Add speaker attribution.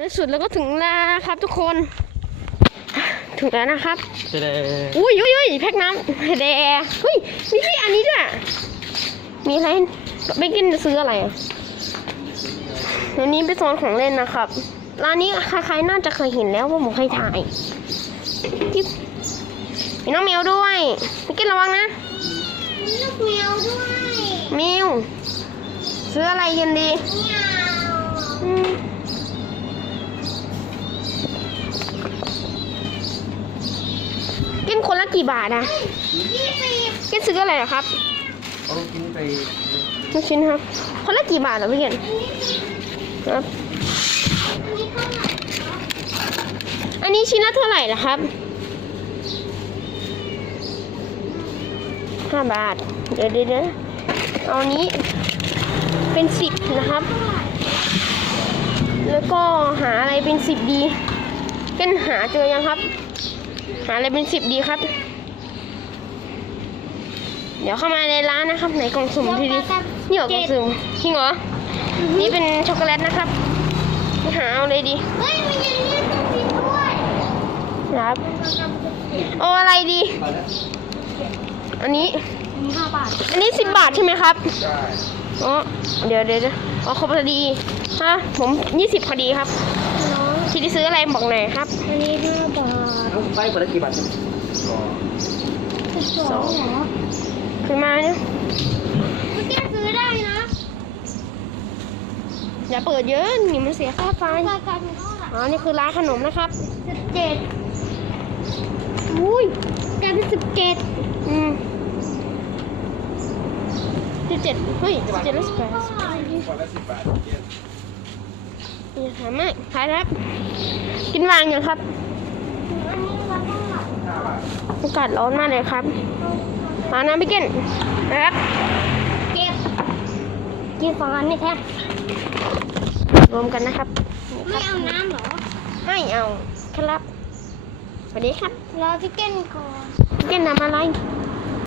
Speaker 1: ในสุดแล้วก็ถึงแล้วครับทุกคนถึงแล้วนะครับอุ้ยแพ็กน้ำแดงเฮ้ยมีที่อันนี้ด้วยมีอะไรไม่กินจะซื้ออะไรเดี๋ยวนี้เป็นโซนของเล่นนะครับร้านนี้ใครๆน่าจะเคยเห็นแล้วว่าผมเคยถ่ายมีน้องแมวด้วยไม่กินระวังนะ
Speaker 2: ลูกแมวด้วย
Speaker 1: แมวซื้ออะไรกันดีกินคนละกี่บาทนะกินซื้ออะไรเหรอครับ
Speaker 3: เอากินไป
Speaker 1: ลูกชิ้นครับคนละกี่บาทเหรอพี่เกศครับอันนี้ชิ้นละเท่าไหร่ล่ะครับ5 บาทเดี๋ยวเอานี้เป็น10นะครับแล้วก็หาอะไรเป็น10ดีเป็นหาเจอยังครับหาอะไรเป็น10ดีครับเดี๋ยวเข้ามาในร้านนะครับไหนกล่องสุ่มทีนี้นี่เหรอกล่องสุ่มจริงเหรอนี่เป็นช็อกโกแลตนะครับหาเอาเลยดี
Speaker 2: เฮ้ยมันยังยืดตรงนี้ด้วย
Speaker 1: ครับเอาอะไรดีอันนี้
Speaker 2: 5 บาท
Speaker 1: อันนี้10 บาทใช่ไหมครับ
Speaker 3: ใช่
Speaker 1: อ๋อเดี๋ยวอ๋อครบพอดีฮะผม20พอดีครับที่ได้ซื้ออะไรบอกหน่อยครับ
Speaker 2: อันนี้5 บาท
Speaker 3: ไปคนละกี่บาท
Speaker 2: 12เหรอ
Speaker 1: ขึ้นมาเนี่ย
Speaker 2: มันแก้ซื้อได้นะ
Speaker 1: อย่าเปิดเยอะนี่มันเสียค่าไฟอ๋อนี่คือร้านขนมนะครับ
Speaker 2: 17อุ้ยกลายเป็น17
Speaker 1: 17เฮ้ย17แล้ว18
Speaker 3: คนละ10 บาท
Speaker 1: นี่ถามไหมขายครับกินวางยังครับ
Speaker 2: อันนี้ราคา
Speaker 3: 5 บาท
Speaker 1: อากาศร้อนมากเลยครับมาน้ำพี่เก่นนะครับ
Speaker 2: เก็บกี่ฟองนี่แท้
Speaker 1: รวมกันนะครับ
Speaker 2: ไม่เอาน้ำเหรอ
Speaker 1: ให้เอาครับสวัสดีครับ
Speaker 2: รอพี่เก้นก่อน
Speaker 1: พี่เก่นทำอะไร